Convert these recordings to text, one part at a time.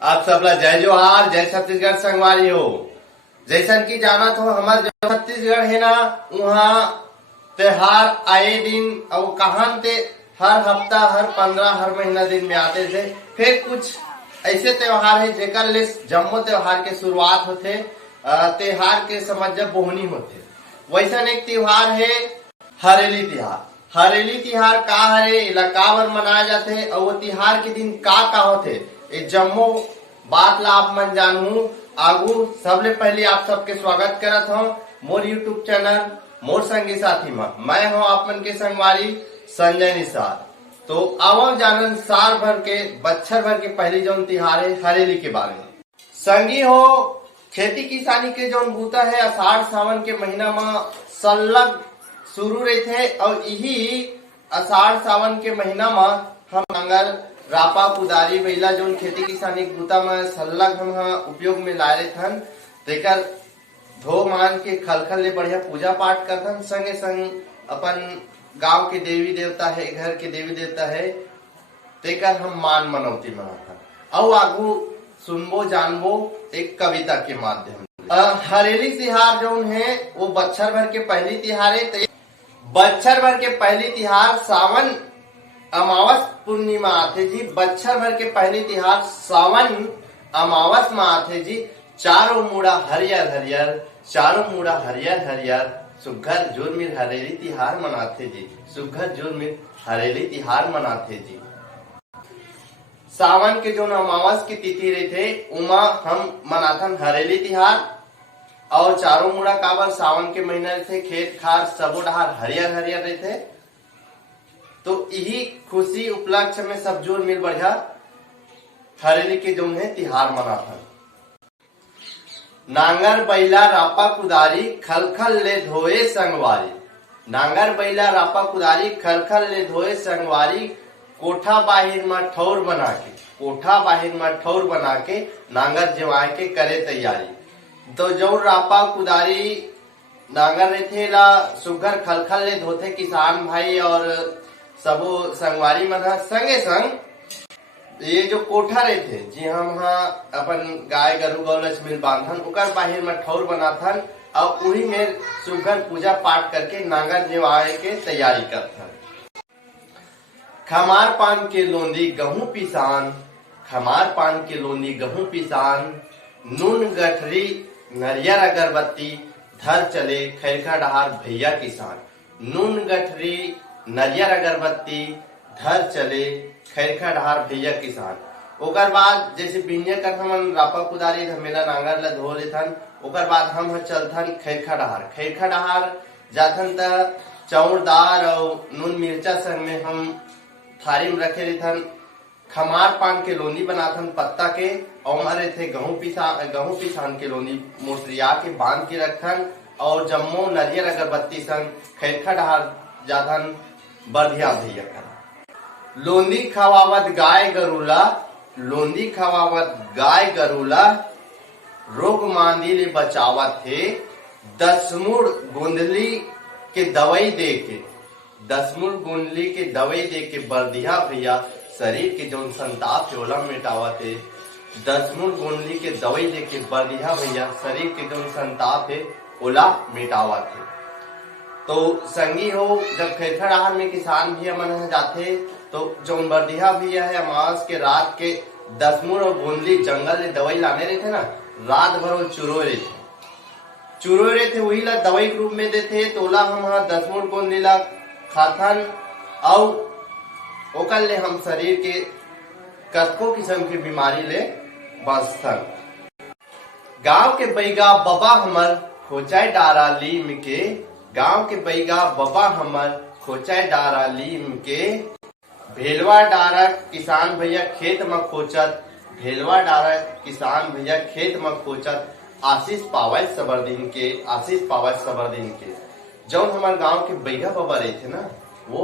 आप सबला जय जोहार, जय छत्तीसगढ़ संगवारी हो। जैसन की जानत हो हमार जो छत्तीसगढ़ है ना, वहाँ त्योहार आए दिन और कहां ते हर हफ्ता, हर 15, हर महीना दिन में आते थे। फिर कुछ ऐसे त्योहार है जेकर ले जम्मो त्योहार के शुरुआत होते, त्योहार के समझ जब बोहनी होते। वैसा एक त्योहार है हरेली तिहार। हरेली तिहार का हरे इलाका भर मनाया जाते और वो तिहार के दिन का होते ये जम्मो बात ला आप मन जानू। आगू सबले पहले आप सबके स्वागत करत हूँ मोर यूट्यूब चैनल मोर संगी साथी में। मैं हूँ आप मन के संगवारी संजय निसार। तो आवा जानन साल भर के बच्छर भर के पहली जौन तिहार है हरेली के बारे में। संगी हो खेती किसानी के जौन बूता है आषाढ़ सावन के महीना में सलग शुरू रहते और यही आषाढ़ सावन के महीना में हम नांगर रापा कुदारी बैला जोन खेती किसानी के बूता में सलग हम उपयोग में लाए रहथन। तेकर धो मान के खलखल ले बढ़िया पूजा पाठ करथन। संगे संग अपन गांव के देवी देवता है, घर के देवी देवता है, तेकर हम मान मनौती मनाथन। और आगू सुनबो जानबो एक कविता के माध्यम। हरेली तिहार जो है वो बच्छर भर के पहली तिहार है। बच्छर भर के पहली तिहार सावन अमावस पूर्णिमा आथे जी। बच्छर भर के पहली तिहार सावन अमावस में आथे जी। चारों मुड़ा हरियर हरियर, चारों मुड़ा हरियर हरियर, सुघर जुर्मिर हरेली तिहार मनाथे जी। सुघर जुर्मिर हरेली तिहार मनाथे जी। सावन के जो अमावस की तिथि रहते उमा हम मनाथन हरेली तिहार। और चारों मुड़ा काबर सावन के महीना रहते, खेत खार सबो डहार हरियर हरियर रहते। तो यही खुशी उपलक्ष्य में सब जोर मिल बढ़िया हरेली के जो है तिहार मनाथन। नांगर बैला रापा कुदारी खलखल ले धोए संगवारी। नांगर बैला रापा कुदारी खलखल ले धोए संगवारी। कोठा बाहिर में ठौर बना के, कोठा बाहिर में ठौर बना के नांगर जवाए के करे तैयारी। तो जो रापा कुदारी नांगर रहते ला सुगर खलखल ले धोते किसान भाई और सबो संगवारी मन। संगे संग ये जो कोठा रहते जी हम अपन गाय गरु गौ लक्ष्मी बांधन ओकर बाहिर में ठौर बनाथन और उही में सुगर पूजा पाठ करके नांगर जवाए के तैयारी करथन। खमार पान के लोंदी गहूं पिसान, खमार पान के लोंदी गहूं पिसान। नून गठरी नरियर अगरबत्ती धर चले खैरखा डहार भैया किसान। नून गठरी नरियर अगरबत्ती धर चले खैरखा डहार भैया किसान। ओकर बाद जैसे बिन्या कर हमन रापा कुदारी धमेला नांगर ला धो लेथन। ओकर बाद हम चलथन खैरखा डहार। खैरखा डहार जाथन त चाउर दार और नून मिर्चा संग में हम थारी में रखे रहथन। खमार पान के लोनी बनाथन पत्ता के और हमारे थे गहूं पिसान के लोनी मोटरिया के बांध के रखन। और जम्मो नरियर अगरबत्ती संग खैरखा डहार जाथन बर्धिया भैया कर। लोंदी खवावत गाय गरुला, लोंदी खवावत गाय गरुला। रोग मांदी ले बचावत थे 10 मुड़ गोंदली के दवाई दे के, 10 मुड़ गोंदली के दवाई दे के बर्धिया भैया शरीर के जो संताप ओला मिटावत है। 10 मुड़ गोंदली के दवाई दे के बर्धिया भैया शरीर के जो संताप है ओला मिटावत है। तो संगी हो जब खैरखा डहार में किसान भैया मन जाते तो जो बर्धिया भैया है अमावस के रात के 10 मुड़ और गोंदली जंगल में दवाई लाने रहते ना, रात भर वो चुरोए रहते वही ला दवाई के रूप में देते। तो ओला हम 10 मुड़ गोंदली ला खाथन और ओकर ले हम शरीर के कतको किस्म की बीमारी ले बचथन। गांव के बैगा बबा हमर खोचाई डारा लीम के, गांव के बैगा बबा हमर खोचाई डारा लीम के। भेलवा डारा किसान भैया खेत में खोचत, भेलवा डारा किसान भैया खेत में खोचत। आशीष पावल सबर दिन के, आशीष पावल सबर दिन के। जौन हमारे गांव के बैगा बबा रहते ना वो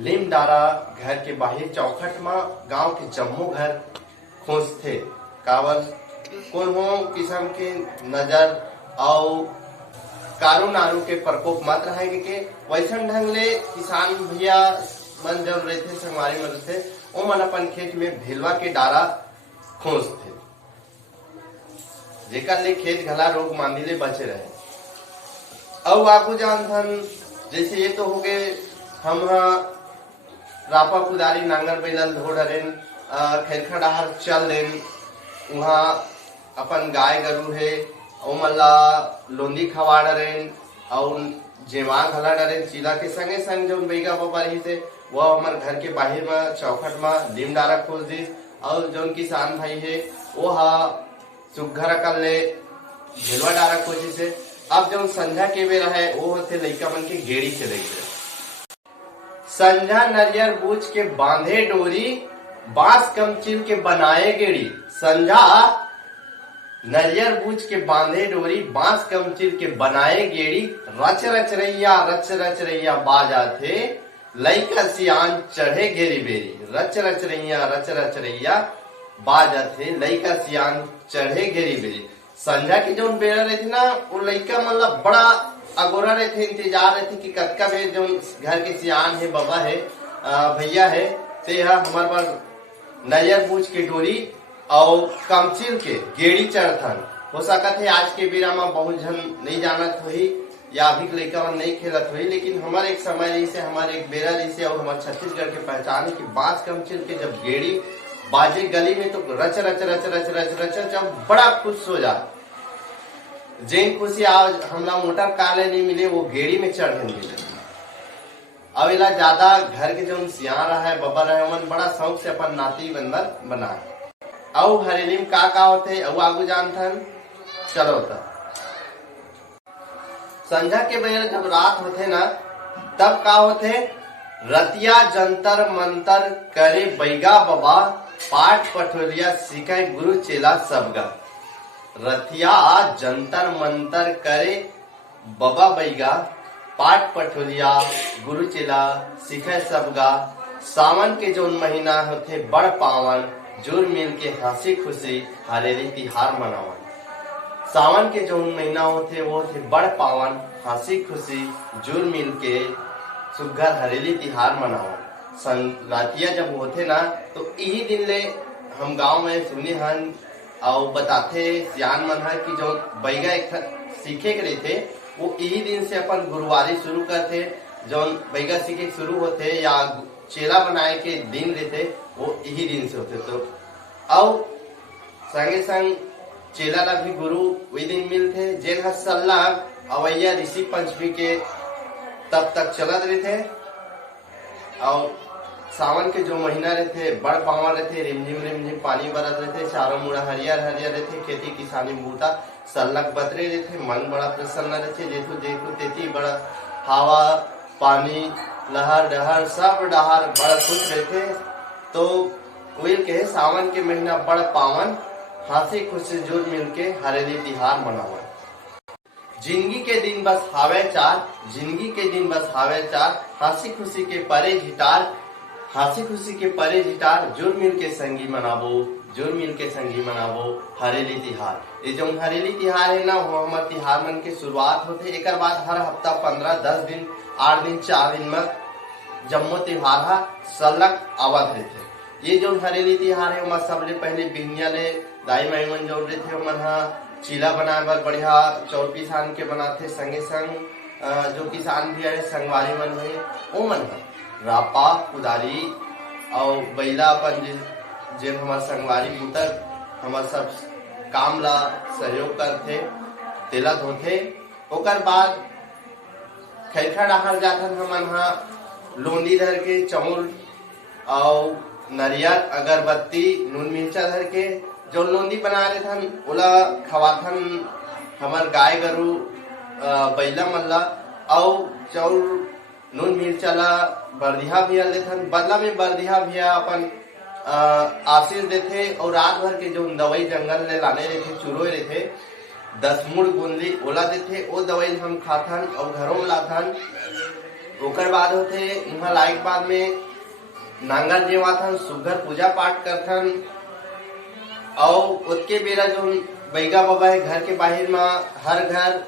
लीम डारा घर के बाहर चौखट में गांव के जम्मो घर खोजते। कावर कौन हो किस्म के नजर और कारू नारू के प्रकोप मत रहेंगे के वैसन ढंग ले किसान भैया मन जब रहते संगवारी में रहते वो मन अपन खेत में भेलवा के डारा खोज थे, जेकर ले खेत घला रोग मांदी ले बचे रहे। अब आगू जानथन जैसे ये तो हो गए हम रापा कुदारी नांगर बैल धो डरेन, खेरखा डाहर चल देन, वहाँ अपन गाय गरु है ओमला लोंदी खवा डरेन और जेवा घला डरेन। चीला के संगे संग जो बैगा बाबा रही थे वह हमारे घर के बाहर में चौखट में लीम डारा खोज दी, और जो किसान भाई है वो सुघर कर ले झेलवा डारा खोजी से। अब जो संध्या के बेरा है वो होते लइका मन के गेड़ी चले गए। संझा नरियर बूझ के बांधे डोरी, बांस कमचिल के बनाए गेड़ी। संझा नरियर बूझ के बांधे डोरी, बांस कमचिल के बनाए गेड़ी। रच रच रैया बाजा थे, लइका सियान चढ़े गेरी बेरी। रच रच रैया बाजा थे, लइका सियान चढ़े गेरी बेरी। संझा की जो बेरा रहती ना वो लइका मतलब बड़ा अगोरा रहते, इंतजार रहते कि कतका बेर जो घर के सियान है बाबा है भैया है ते हमारे पास नरियर बूझ के डोरी और कमचिल के गेड़ी चढ़थन। हो सकत है आज के बेरा में बहुत जन नहीं जानत हुई या अभी लड़का मन नहीं खेलत हुई, लेकिन हमारे एक समय रही से, हमारे एक बेरा रही से और हमारे छत्तीसगढ़ के पहचान है कि बांस कमचिल के जब गेड़ी बाजे गली में तो रच रच रच रच रच रच जब बड़ा खुश हो जा। जिन खुशी आज हमला मोटर काले नहीं मिले वो गेड़ी में चढ़ मिले। अब इला ज्यादा घर के जो सियान रहा है बाबा रहे मन बड़ा शौक से अपन नाती बंदर बनाए। औ हरेली में का होते औ आगू जानथन चलो था। संझा के बेर जब रात होते ना तब का होते, रतिया जंतर मंतर करे बैगा बाबा, पाठ पठोलिया सिखाए गुरु चेला सबगा। रतिया जंतर मंतर करे बाबा बैगा, पाठ पठोलिया गुरु चेला सिखाए सबगा। सावन के जो महीना होते बड़ पावन, जुर मिल के हंसी खुशी हरेली तिहार मनावन। सावन के जो महीना होते वो थे बड़ पावन, हंसी खुशी जुर मिल के सुघर हरेली तिहार मनावन। रातिया जब होते ना तो यही दिन ले हम गांव में सुनी हन और बताते सियान मन है कि जो बैगा एक सीखे के रहते वो यही दिन से अपन गुरुवारी शुरू करते। जो बैगा सीखे शुरू होते या चेला बनाए के दिन रहते वो यही दिन से होते। तो और संगे संग चेला ला भी गुरु वही दिन मिलते, जेल सल्ला अवैया ऋषि पंचमी के तब तक चलत रहते। और सावन के जो महीना रहते बड़ पावा रहते, रिमझिम पानी बरस रहते, चारों मुड़ा हरियर हरियर रहते, खेती किसानी बूता सल्लक बतरे रहते, मन बड़ा प्रसन्न रहते। जेठू देखू तेती बड़ा हवा पानी लहर डहर सब डहर बड़ा खुश रहते। तो वही के सावन के महीना बड़ पावन, हंसी खुशी जुड़ मिल के हरेली तिहार मनावन। जिंदगी के दिन बस हावे चार, जिंदगी के दिन बस हावे चार, हंसी खुशी के परे झिटार, हंसी खुशी के परे झिटार, जुड़ मिल के संगी मनाबो, जुड़ मिल के संगी मनाबो हरेली तिहार। ये जो हरेली तिहार है ना वो हमारे तिहार मन के शुरुआत होते। एक बाद हर हफ्ता 15-10 दिन 8 दिन 4 दिन में जम्मो त्योहार सलग आवत रहते। ये जो हरेली तिहार है वहाँ सबले पहले बिहनिया ले दाई माई मन जोड़ रहे थे, मन चीला बनाए बर बढ़िया चौर पिसान के बनाते। संगे संग जो किसान भी है संगवारी मन है वो मन रापा कुदारी और बैला अपन जिन हमार संगवारी पुतर हमार सब काम ला सहयोग करते, तेला धोते। ओकर बाद खैखा डाहर जाथन हमन लोंदी धर के चौर और नरियर अगरबत्ती नून मिर्चा धर के जो लोंदी बना लेथन ओला खवाथन हमार गाय गरु बैला मल्ला। और चौर नून मिर्चा ला बरदिहा भी लेथन, बदला में बरदिहा भी अपन आशीष देते। और रात भर के जो दवाई जंगल ले लाने रहते चुरोए रहते 10 मुड़ गुंदी ओला देते, वो दवाई हम खाथन और घरों में लाथन। ओकर बाद होते वहाँ लाइक बाद में नांगर जेवाथन, सुघर पूजा पाठ करथन। और उसके बेरा जो बैगा बाबा है घर के बाहर में हर घर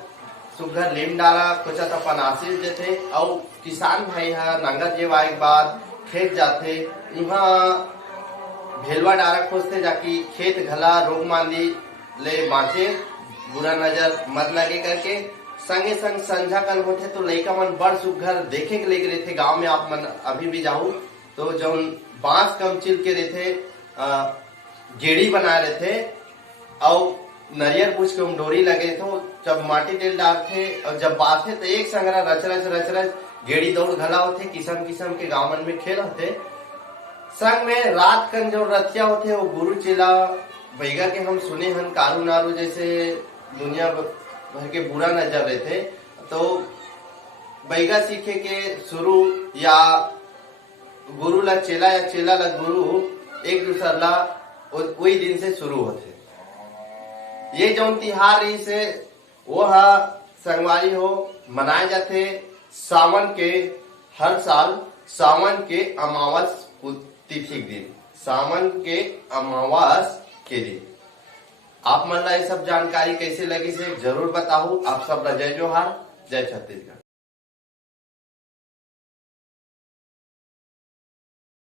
सुघर लीम डाला कुछ अपन आशीष देते। और किसान भाई है नांगर जेवाए के बाद खेत जाते, वहाँ भेलवा डारा खोजते जाकि खेत घला रोग मांदी ले बाँचे, बुरा नजर मत लगे करके। संगे संग संझा कल होते तो लइका मन बड़ सुघर देखे के लेके रहते। गांव में आप मन अभी भी जाऊ तो जौन बांस कम चिल के रहते गेड़ी बनाए रहते और नरियर पूछ के डोरी लगे थे। जब माटी तेल डालते और जब बाथे तो एक संगरा रच रच गेड़ी दौड़ घला होते। किस्म किस्म के गांव मन में खेल होते। संग में रात कन जो रतिया होते वो गुरु चेला बैगा के हम सुने हन कारू नारू जैसे दुनिया भर के बुरा नजर रहते। तो बैगा सीखे के शुरू या गुरु ला चेला या चेला ला गुरु एक दूसरा ला वही दिन से शुरू होते। ये जो तिहार रही से वो संगवारी हो मनाए जाते सावन के, हर साल सावन के अमावस तिथि के दिन, सावन के अमावस के दिन। आप मन ला ये सब जानकारी कैसे लगी से जरूर बताओ। आप सब ला जय जोहार, जय छत्तीसगढ़।